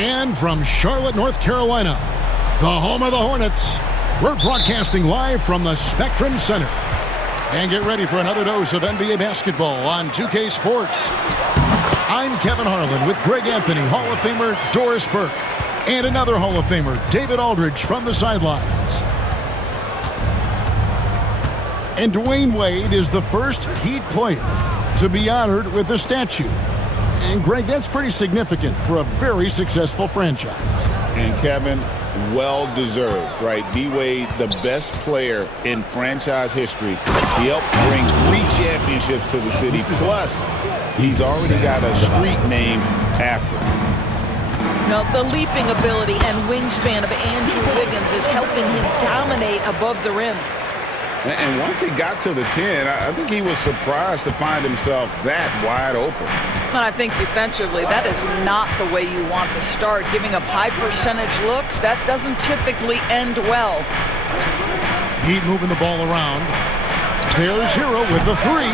And from Charlotte, North Carolina, the home of the Hornets, we're broadcasting live from the Spectrum Center. And get ready for another dose of NBA basketball on 2K Sports. I'm Kevin Harlan with Greg Anthony, Hall of Famer Doris Burke, and another Hall of Famer, David Aldridge, from the sidelines. And Dwayne Wade is the first Heat player to be honored with a statue. And Greg, that's pretty significant for a very successful franchise. And Kevin, well-deserved, right? D-Wade, the best player in franchise history. He helped bring 3 championships to the city. Plus, he's already got a street named after him. Now, the leaping ability and wingspan of Andrew Wiggins is helping him dominate above the rim. And once he got to the 10, I think he was surprised to find himself that wide open. And I think defensively, that is not the way you want to start. Giving up high percentage looks, that doesn't typically end well. Heat moving the ball around. There's Hero with the 3.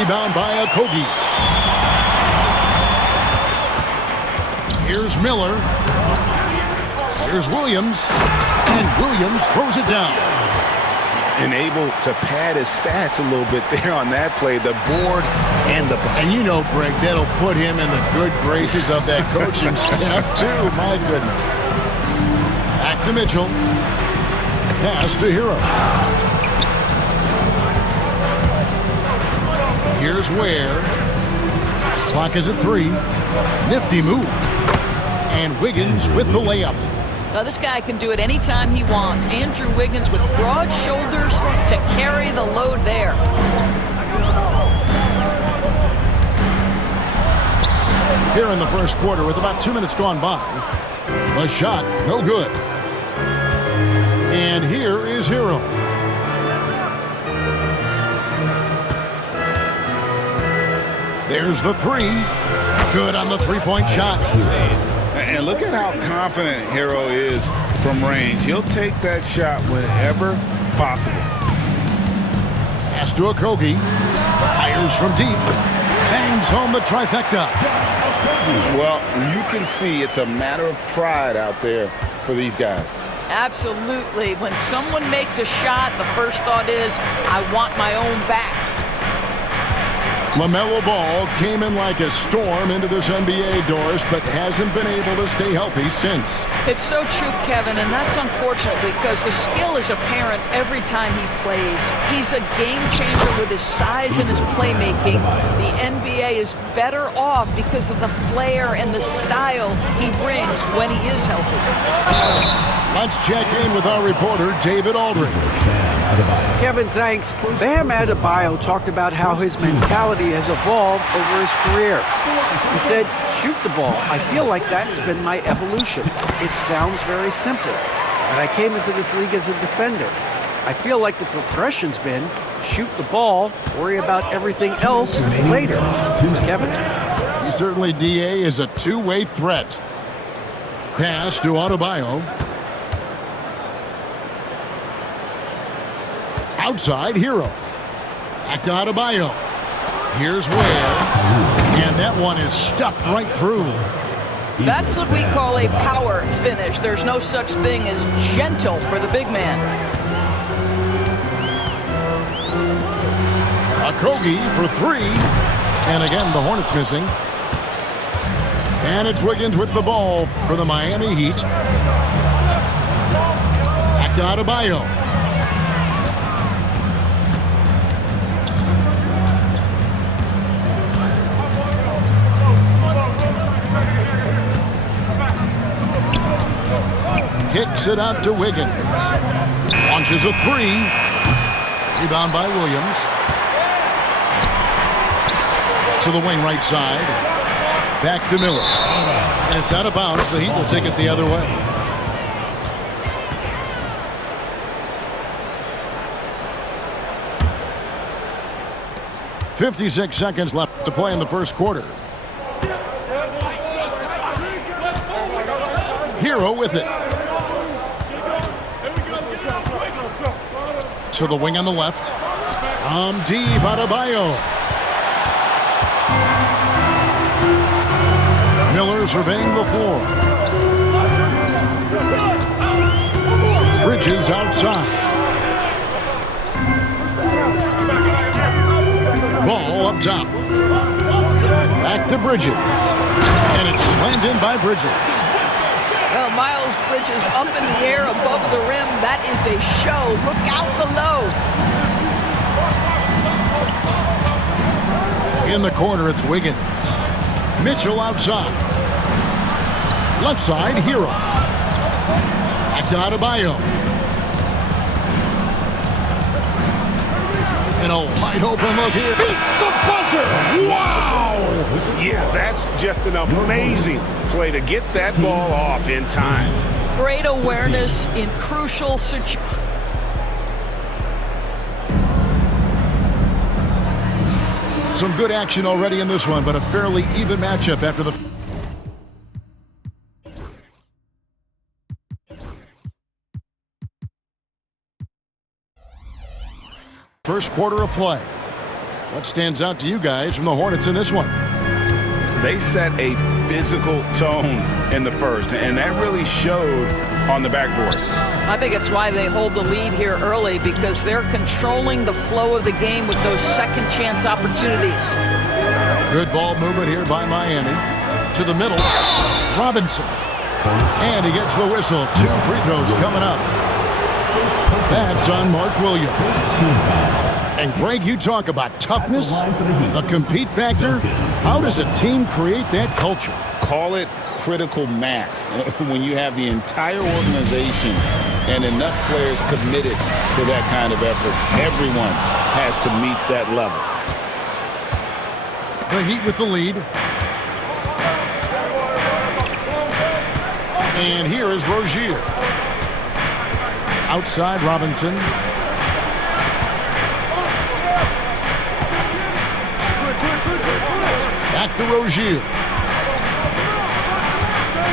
Rebound by Okogie. Here's Miller. Here's Williams. And Williams throws it down. And able to pad his stats a little bit there on that play, the board and the bucket. And you know, Greg, that'll put him in the good graces of that coaching staff, too. My goodness. Back to Mitchell. Pass to Hero. Here's Ware. Clock is at 3. Nifty move. And Wiggins with the layup. Now, this guy can do it anytime he wants. Andrew Wiggins with broad shoulders to carry the load there. Here in the first quarter with about 2 minutes gone by. The shot, no good. And here is Hero. There's the 3. Good on the three-point shot. And look at how confident Hero is from range. He'll take that shot whenever possible. Pass to Okogie. Fires from deep. Bangs home the trifecta. Well, you can see it's a matter of pride out there for these guys. Absolutely. When someone makes a shot, the first thought is, I want my own back. LaMelo Ball came in like a storm into this NBA, Doris, but hasn't been able to stay healthy since. It's so true, Kevin, and that's unfortunate because the skill is apparent every time he plays. He's a game changer with his size and his playmaking. The NBA is better off because of the flair and the style he brings when he is healthy. Let's check in with our reporter, David Aldridge. Kevin, thanks. Bam Adebayo talked about how his mentality has evolved over his career. He said, shoot the ball. I feel like that's been my evolution. It sounds very simple, but I came into this league as a defender. I feel like the progression's been shoot the ball, worry about everything else later. Kevin? He certainly, DA, is a two-way threat. Pass to Adebayo. Outside, Hero. Back to Adebayo. Here's Ware. And that one is stuffed right through. That's what we call a power finish. There's no such thing as gentle for the big man. Okogie for 3. And again, the Hornets missing. And it's Wiggins with the ball for the Miami Heat. Back to Adebayo. Kicks it out to Wiggins. Launches a 3. Rebound by Williams. To the wing right side. Back to Miller. And it's out of bounds. The Heat will take it the other way. .56 seconds left to play in the first quarter. Hero with it. To the wing on the left. Deep, Adebayo. Miller surveying the floor. Bridges outside. Ball up top. Back to Bridges. And it's slammed in by Bridges. Well, Miles Bridges up in the air above the rim. That is a show. Look out below. In the corner, it's Wiggins. Mitchell outside. Left side, Hero. Back to Adebayo. And a wide open look here. Beat the buzzer! Wow! Yeah, that's just an amazing play to get that ball off in time. Great awareness in crucial situations. Some good action already in this one, but a fairly even matchup after the... first quarter of play. What stands out to you guys from the Hornets in this one? They set a physical tone in the first, and that really showed on the backboard. I think it's why they hold the lead here early, because they're controlling the flow of the game with those second chance opportunities. Good ball movement here by Miami. To the middle, Robinson. And he gets the whistle. 2 free throws coming up. That's on Mark Williams. And Greg, you talk about toughness, the compete factor. How does a team create that culture? Call it critical mass. When you have the entire organization and enough players committed to that kind of effort, everyone has to meet that level. The Heat with the lead. And here is Rozier. Outside Robinson. Back to Rozier.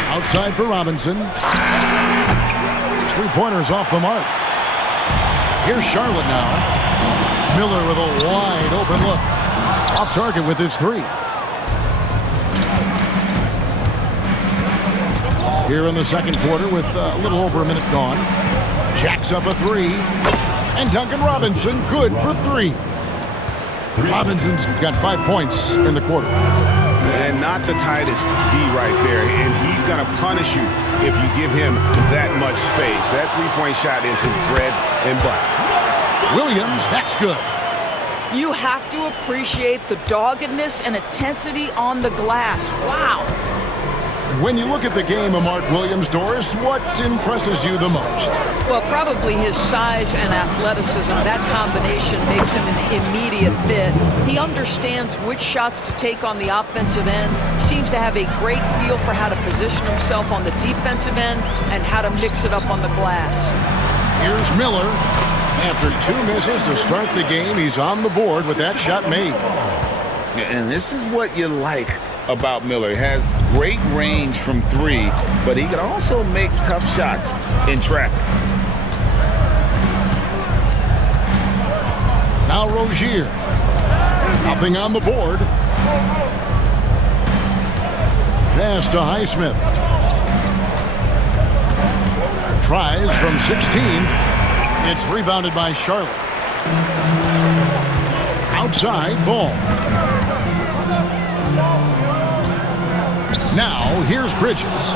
Outside for Robinson. His three-pointers off the mark. Here's Charlotte now. Miller with a wide open look. Off target with his 3. Here in the second quarter with a little over a minute gone. Jacks up a 3. And Duncan Robinson good for 3. Robinson's got 5 points in the quarter. And not the tightest D right there. And he's going to punish you if you give him that much space. That three-point shot is his bread and butter. Williams, that's good. You have to appreciate the doggedness and intensity on the glass. Wow. When you look at the game of Mark Williams, Doris, what impresses you the most? Well, probably his size and athleticism. That combination makes him an immediate fit. He understands which shots to take on the offensive end, seems to have a great feel for how to position himself on the defensive end and how to mix it up on the glass. Here's Miller. After 2 misses to start the game, he's on the board with that shot made. And this is what you like about Miller. He has great range from 3, but he can also make tough shots in traffic. Now Rozier. Nothing on the board. Pass to Highsmith. Tries from 16. It's rebounded by Charlotte. Outside, Ball. Now, here's Bridges.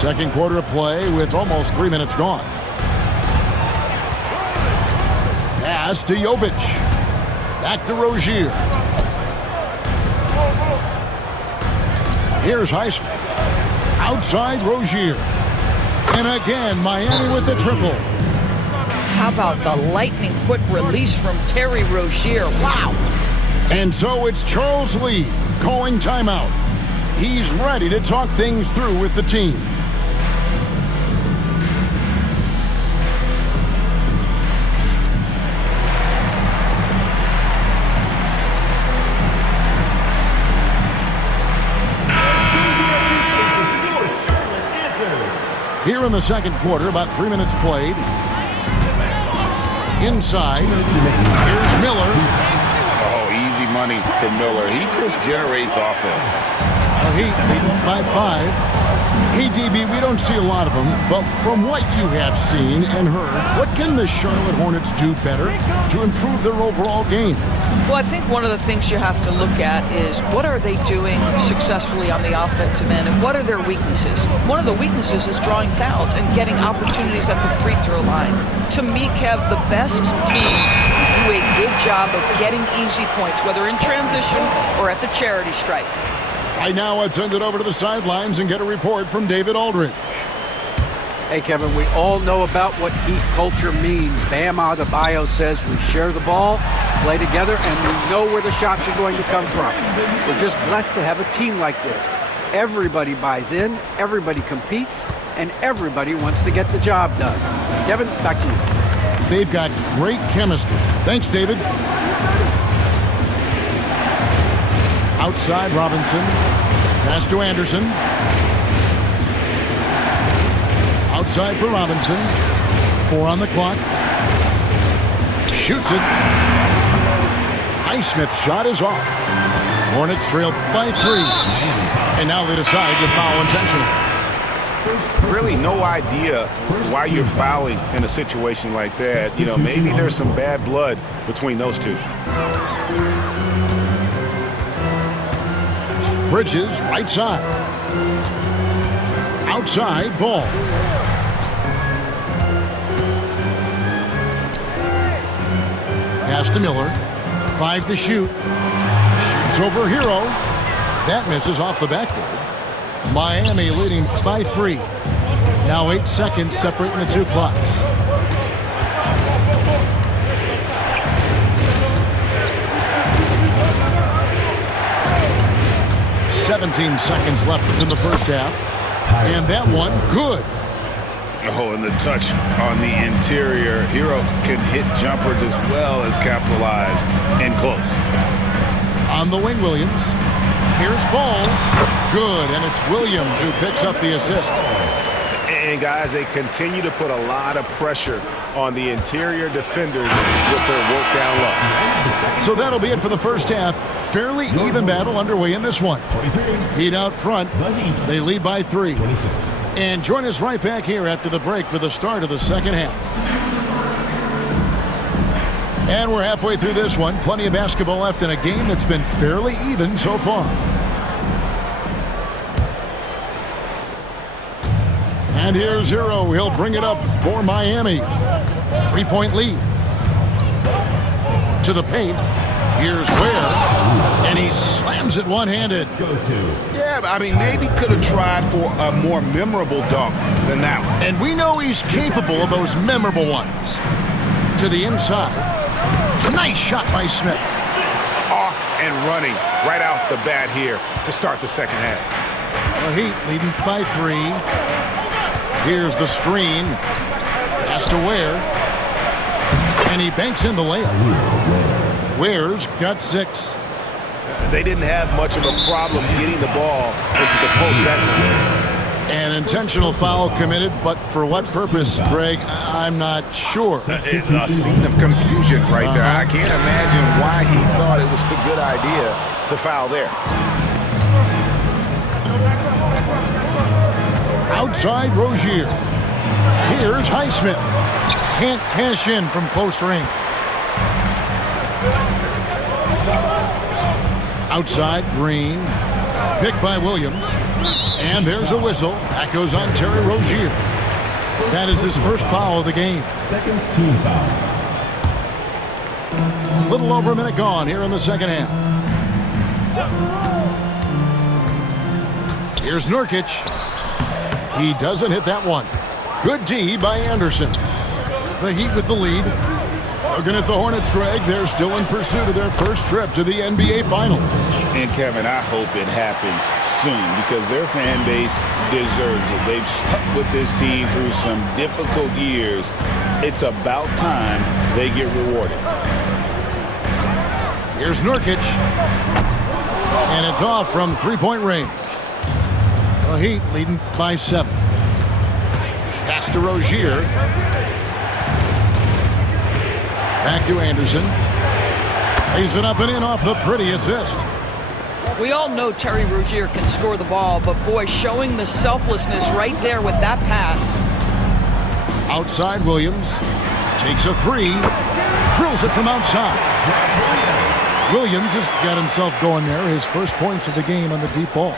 Second quarter of play with almost 3 minutes gone. Pass to Jovic. Back to Rozier. Here's Highsmith. Outside Rozier. And again, Miami with the triple. How about the lightning quick release from Terry Rozier? Wow. And so it's Charles Lee calling timeout. He's ready to talk things through with the team. Here in the second quarter, about 3 minutes played. Inside, here's Miller. Oh, easy money for Miller. He just generates offense. The Heat leading by 5. Hey, DB, we don't see a lot of them, but from what you have seen and heard, what can the Charlotte Hornets do better to improve their overall game? Well, I think one of the things you have to look at is what are they doing successfully on the offensive end and what are their weaknesses? One of the weaknesses is drawing fouls and getting opportunities at the free throw line. To me, Kev, the best teams do a good job of getting easy points, whether in transition or at the charity stripe. Right now, let's send it over to the sidelines and get a report from David Aldridge. Hey, Kevin, we all know about what Heat culture means. Bam Adebayo says we share the ball, play together, and we know where the shots are going to come from. We're just blessed to have a team like this. Everybody buys in, everybody competes, and everybody wants to get the job done. Kevin, back to you. They've got great chemistry. Thanks, David. Outside Robinson. Pass to Anderson. Outside for Robinson. 4 on the clock. Shoots it. Highsmith's shot is off. Hornets trail by 3. And now they decide to foul intentionally. Really no idea why you're fouling in a situation like that. You know, maybe there's some bad blood between those two. Bridges, right side. Outside, Ball. Pass to Miller. 5 to shoot. Shoots over Hero. That misses off the backboard. Miami leading by 3. Now 8 seconds separating the two clocks. "17 seconds left in the first half. And that one, good. Oh, and the touch on the interior. Hero can hit jumpers as well as capitalize and close. On the wing, Williams. Here's Ball. Good, and it's Williams who picks up the assist. And, guys, they continue to put a lot of pressure on the interior defenders with their work down low. So that'll be it for the first half. Fairly even battle underway in this one. Heat out front. They lead by 3. And join us right back here after the break for the start of the second half. And we're halfway through this one. Plenty of basketball left in a game that's been fairly even so far. And here's Hero. He'll bring it up for Miami. 3-point lead. To the paint. Here's Ware. And he slams it one-handed. Yeah, I mean, maybe could have tried for a more memorable dunk than that one. And we know he's capable of those memorable ones. To the inside. Nice shot by Smith. Off and running right off the bat here to start the second half. The Heat leading by 3. Here's the screen. Pass to Ware. And he banks in the layup. Ware's got 6. They didn't have much of a problem getting the ball into the post that time. An intentional foul committed, but for what purpose, Greg, I'm not sure. It's a scene of confusion right there. I can't imagine why he thought it was a good idea to foul there. Outside Rozier. Here's Highsmith. Can't cash in from close range. Outside Green. Picked by Williams. And there's a whistle. That goes on Terry Rozier. That is his first foul of the game. Second team foul. A little over a minute gone here in the second half. Here's Nurkic. He doesn't hit that one. Good D by Anderson. The Heat with the lead. Looking at the Hornets, Greg, they're still in pursuit of their first trip to the NBA Finals. And, Kevin, I hope it happens soon because their fan base deserves it. They've stuck with this team through some difficult years. It's about time they get rewarded. Here's Nurkic. And it's off from three-point range. The Heat leading by 7. Pass to Rozier. Back to Anderson. Lays it up and in off the pretty assist. We all know Terry Rozier can score the ball, but boy, showing the selflessness right there with that pass. Outside Williams. Takes a three. Drills it from outside. Williams has got himself going there. His first points of the game on the deep ball.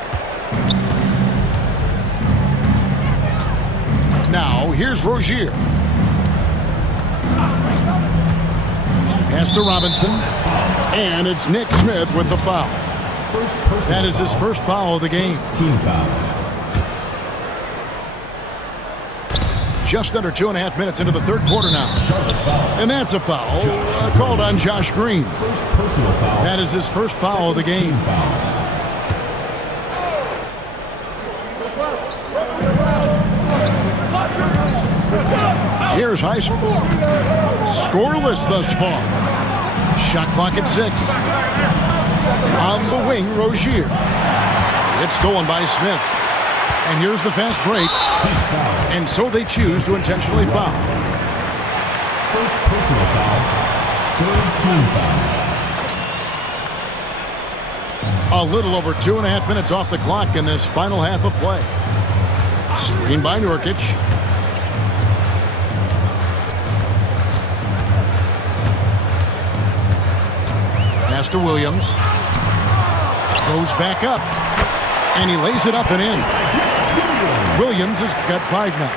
Now, here's Rozier. Pass to Robinson. And it's Nick Smith with the foul. That is his first foul of the game. Team foul. Just under 2.5 minutes into the third quarter now. And that's a foul called on Josh Green. First personal foul. That is his first foul of the game. Here's high school. Scoreless thus far. Shot clock at 6. On the wing, Rozier. It's stolen by Smith. And here's the fast break. And so they choose to intentionally foul. First personal foul. Third team foul. A little over 2.5 minutes off the clock in this final half of play. Screen by Nurkic. Pass to Williams. Goes back up. And he lays it up and in. Williams has got 5 now.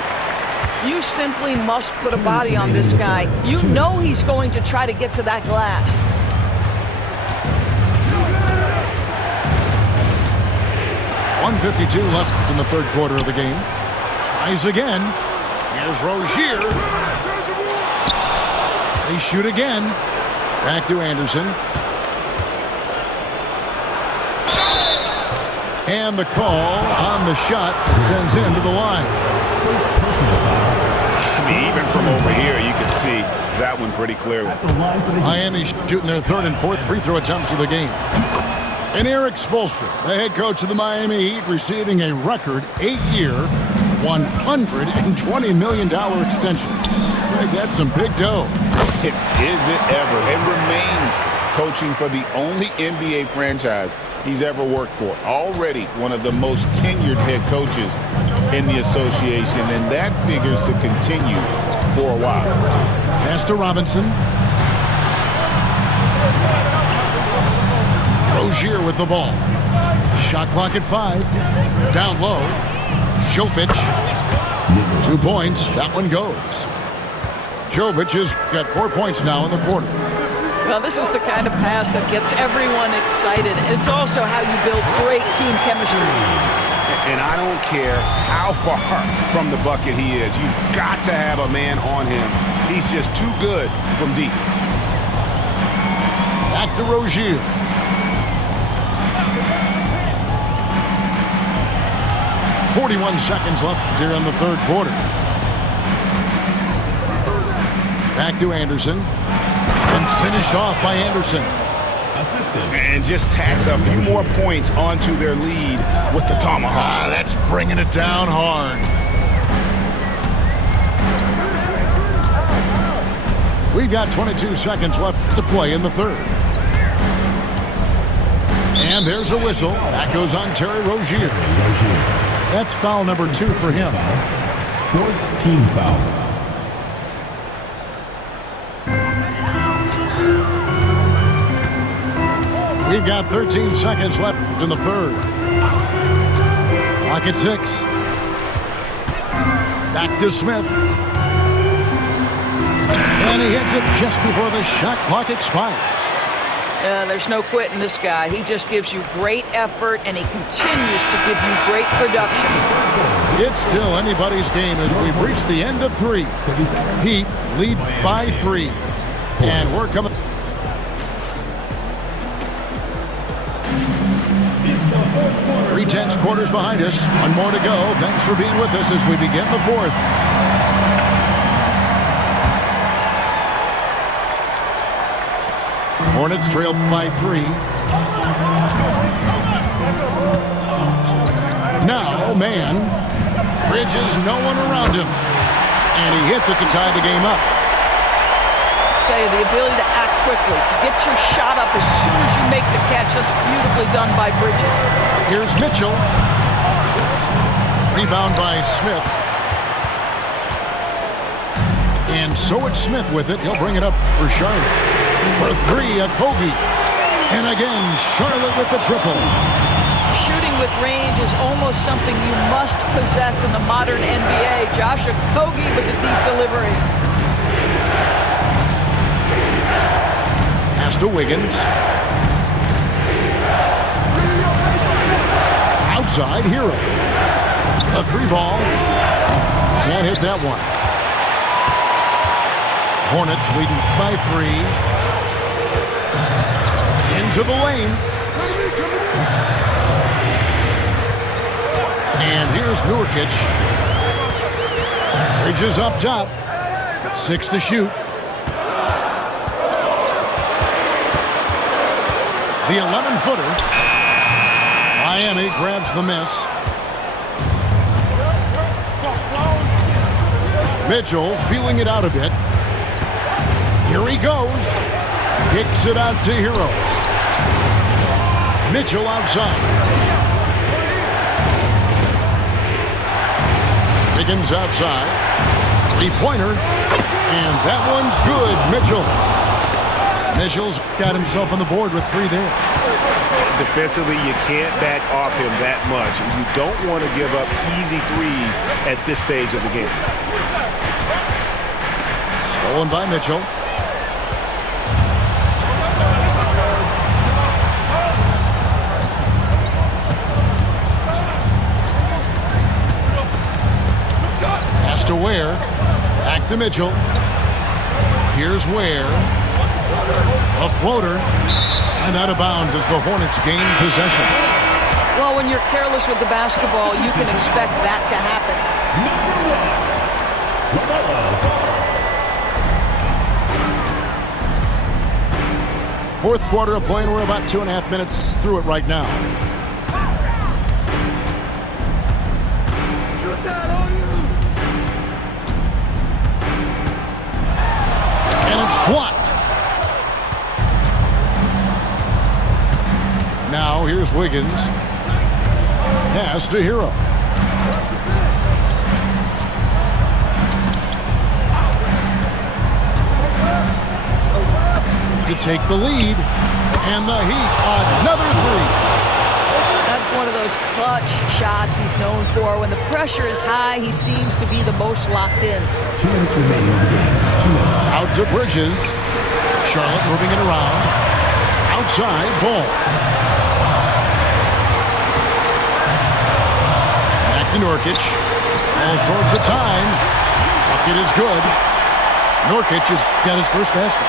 You simply must put a body on this guy. You know he's going to try to get to that glass. .152 left in the third quarter of the game. Tries again. Here's Rozier. They shoot again. Back to Anderson. And the call on the shot that sends him to the line. I mean, even from over here, you can see that one pretty clearly. Miami shooting their third and fourth free throw attempts of the game. And Eric Spoelstra, the head coach of the Miami Heat, receiving a record 8-year, $120 million extension. Greg, that's some big dough. Is it ever? It remains coaching for the only NBA franchise he's ever worked for. Already one of the most tenured head coaches in the association, and that figures to continue for a while. Pass to Robinson. Rozier with the ball. Shot clock at 5. Down low. Jovic. 2 points. That one goes. Jovic has got 4 points now in the quarter. Well, this is the kind of pass that gets everyone excited. It's also how you build great team chemistry. And I don't care how far from the bucket he is. You've got to have a man on him. He's just too good from deep. Back to Rozier. .41 seconds left here in the third quarter. Back to Anderson. And finished off by Anderson. And just tacks a few more points onto their lead with the tomahawk. That's bringing it down hard. We've got 22 seconds left to play in the third. And there's a whistle. That goes on Terry Rozier. That's foul number 2 for him. Fourth team foul. We've got 13 seconds left in the third. Clock at 6. Back to Smith. And he hits it just before the shot clock expires. There's no quitting this guy. He just gives you great effort, and he continues to give you great production. It's still anybody's game as we've reached the end of 3. Heat lead by 3. And we're coming. 3/10 quarters behind us. 1 more to go. Thanks for being with us as we begin the fourth. Hornets trail by 3. Now, man. Bridges, no one around him. And he hits it to tie the game up. tell you, the ability to act quickly, to get your shot up as soon as you make the catch, that's beautifully done by Bridges. Here's Mitchell. Rebound by Smith. And so it's Smith with it. He'll bring it up for Charlotte. For three, Okogie. And again, Charlotte with the triple. Shooting with range is almost something you must possess in the modern NBA. Josh Okogie with the deep delivery. Pass to Wiggins. Outside, Hero. A three ball. Can't hit that one. Hornets leading by 3. Into the lane. And here's Nurkic. Bridges up top. 6 to shoot. The 11-footer. Miami grabs the miss. Mitchell feeling it out a bit. Here he goes. Kicks it out to Hero. Mitchell outside. Wiggins outside. Three-pointer. And that one's good. Mitchell's got himself on the board with 3 there. Defensively, you can't back off him that much. You don't want to give up easy threes at this stage of the game. Stolen by Mitchell. Pass to Ware. Back to Mitchell. Here's Ware. A floater. And out of bounds as the Hornets gain possession. Well, when you're careless with the basketball, you can expect that to happen. Fourth quarter of play, and we're about 2.5 minutes through it right now. And it's blocked. Now here's Wiggins. Pass to Hero. To take the lead. And the Heat, another 3. That's one of those clutch shots he's known for. When the pressure is high, he seems to be the most locked in. 2 minutes remaining in the game. 2 minutes. Out to Bridges. Charlotte moving it around. Outside, Ball. Back to Nurkic. All sorts of time. Bucket is good. Nurkic has got his first basket.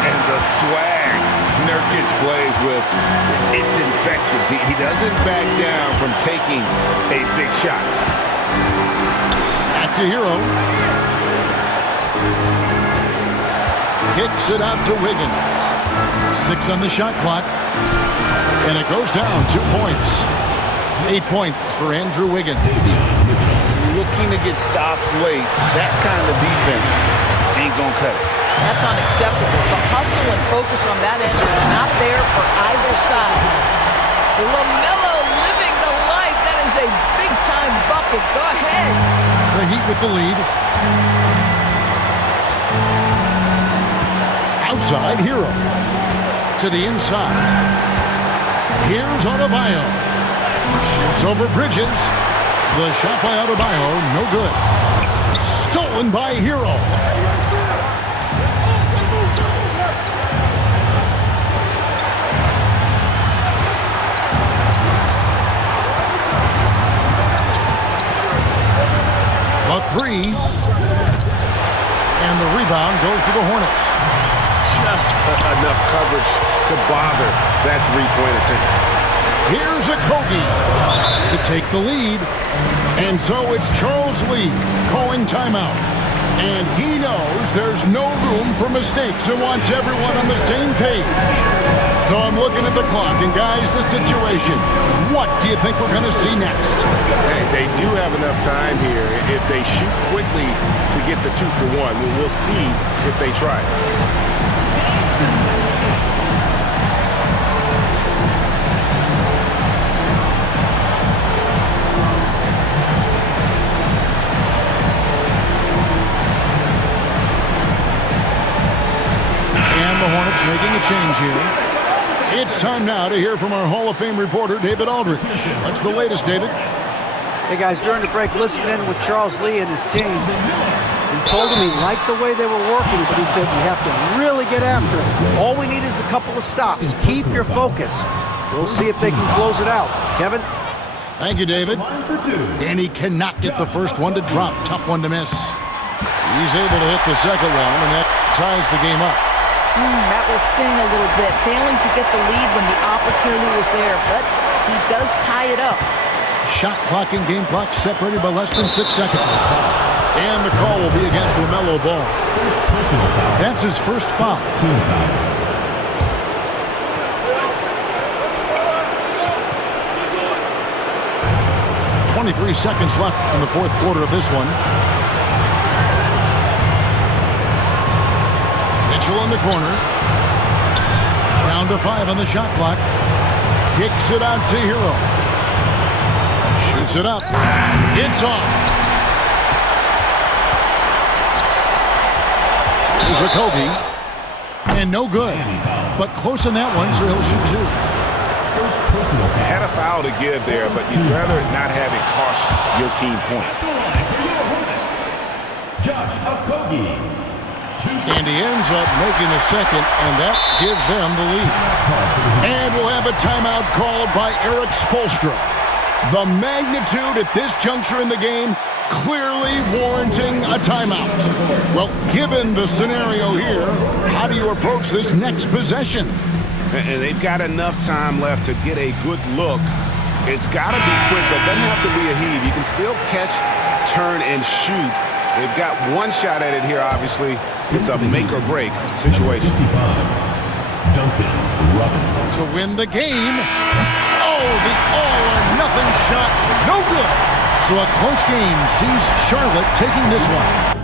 And the swag Nurkic plays with, it's infectious. He doesn't back down from taking a big shot. Back to Hero. Kicks it out to Wiggins. 6 on the shot clock. And it goes down 2 points. 8 points for Andrew Wiggins. Looking to get stops late, that kind of defense ain't gonna cut it. That's unacceptable. The hustle and focus on that end is not there for either side. LaMelo living the life. That is a big-time bucket. Go ahead. The Heat with the lead. Outside, Hero. To the inside. Here's Adebayo. Shoots over Bridges. The shot by Adebayo, no good. Stolen by Hero. A 3. And the rebound goes to the Hornets. Just enough coverage to bother that three-point attempt. Here's Okogie to take the lead. And so it's Charles Lee calling timeout. And he knows there's no room for mistakes and wants everyone on the same page. So I'm looking at the clock, and guys, the situation. What do you think we're going to see next? Hey, they do have enough time here. If they shoot quickly to get the 2-for-1, we'll see if they try. And the Hornets making a change here. It's time now to hear from our Hall of Fame reporter, David Aldridge. What's the latest, David? Hey guys, during the break, listening in with Charles Lee and his team. He told him he liked the way they were working, but he said we have to really get after it. All we need is a couple of stops. Keep your focus. We'll see if they can close it out. Kevin? Thank you, David. And he cannot get the first one to drop. Tough one to miss. He's able to hit the second one, and that ties the game up. That will sting a little bit, failing to get the lead when the opportunity was there, but he does tie it up. Shot clock and game clock separated by less than 6 seconds. And the call will be against LaMelo Ball. That's his first foul. 23 seconds left in the fourth quarter of this one. Mitchell in the corner. Down to 5 on the shot clock. Kicks it out to Hero. Shoots it up. It's off. Here's Kobe. And no good. But close on that one, so he'll shoot 2. Had a foul to give there, but you'd rather not have it cost your team points. And he ends up making the second, and that gives them the lead. And we'll have a timeout called by Eric Spoelstra. The magnitude at this juncture in the game clearly warranting a timeout. Well, given the scenario here, how do you approach this next possession? And they've got enough time left to get a good look. It's got to be quick, but it doesn't have to be a heave. You can still catch, turn, and shoot. They've got one shot at it here, obviously. It's a make-or-break situation. Duncan Robinson. To win the game. Oh, the all-or-nothing shot. No good. So a close game sees Charlotte taking this one.